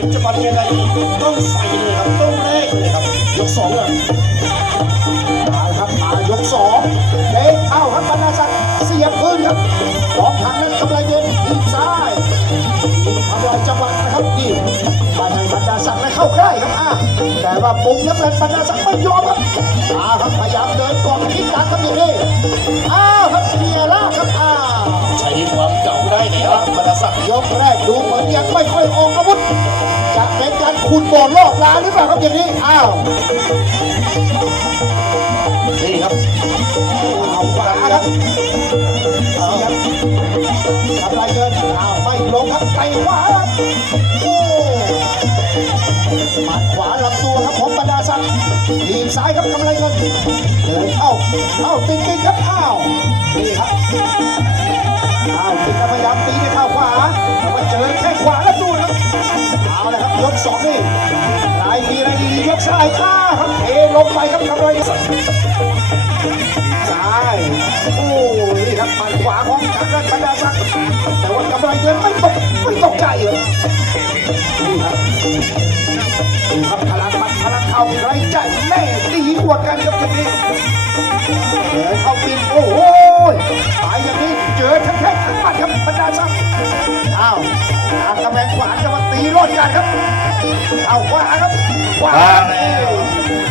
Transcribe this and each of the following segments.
ห็นจะมาเรียนอะไรต้องใส่เลยครับต้องแรกเลยครับยกสองอะมาครับมายกสองเด้งเข้าครับบรรดาศักดิ์เสียบพื้นครับสองทางนั้นกำไรเย็นทีมซ้ายทำลายจังหวะนะครับนี่ไปให้บรรดาศักดิ์และเข้าใกล้ครับอ่าแต่ว่าปุ่มน้ำเงินบรรดาศักดิ์ไม่ยอมครับอ่าครับพยายามเดินก่องคิดการครับอย่างนี้อ้าวครับเสียล่าครับอ้าวใช้ความเก่าได้แล้วบรรดาศักดิ์ยกแรกดูเหมือนยังไม่ค่อยออกอาวุธ จะเป็นการคูณโบนลอกลาหรือเปล่าครับอย่างนี้ อ้าว นี่ครับเอาขวาครับเสียบทำลายเกินอ้าวไม่ลงครับไต่ขวาครับโอ้หมัดขวาลำตัวครับของบรรดาศักดิ์ทีมซ้ายครับกำไรเงินเดินเข้าเข้าติดติดครับอ้าว ยกสองนี่ลายดีลายดียกซ้ายอ้าครับเทลงไปครับกำไรเงินซ้ายโอ้ยนี่ครับหมัดขวาของทางด้านบรรดาศักดิ์แต่ว่ากำไรเงินไม่ตกไม่ตกใจเลยนี่ครับครับพลังมัดพลังเข่าใครจะแน่ดีกว่ากันครับอย่างนี้เดินเข้าปิดโอ้โหตายอย่างนี้เจอแข้งทั้งหมัดครับบรรดาศักดิ์อ้าว ทางกำแพงขวาจะมาตีรอดกันครับ เอาขวาครับ ขวามาแล้ว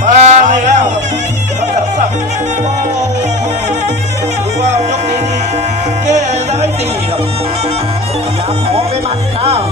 มาแล้วบรรดาศักดิ์โอ้ถือว่ายกนี้นี่แก้ได้ดีครับอยากออกไปหมัดอ้าว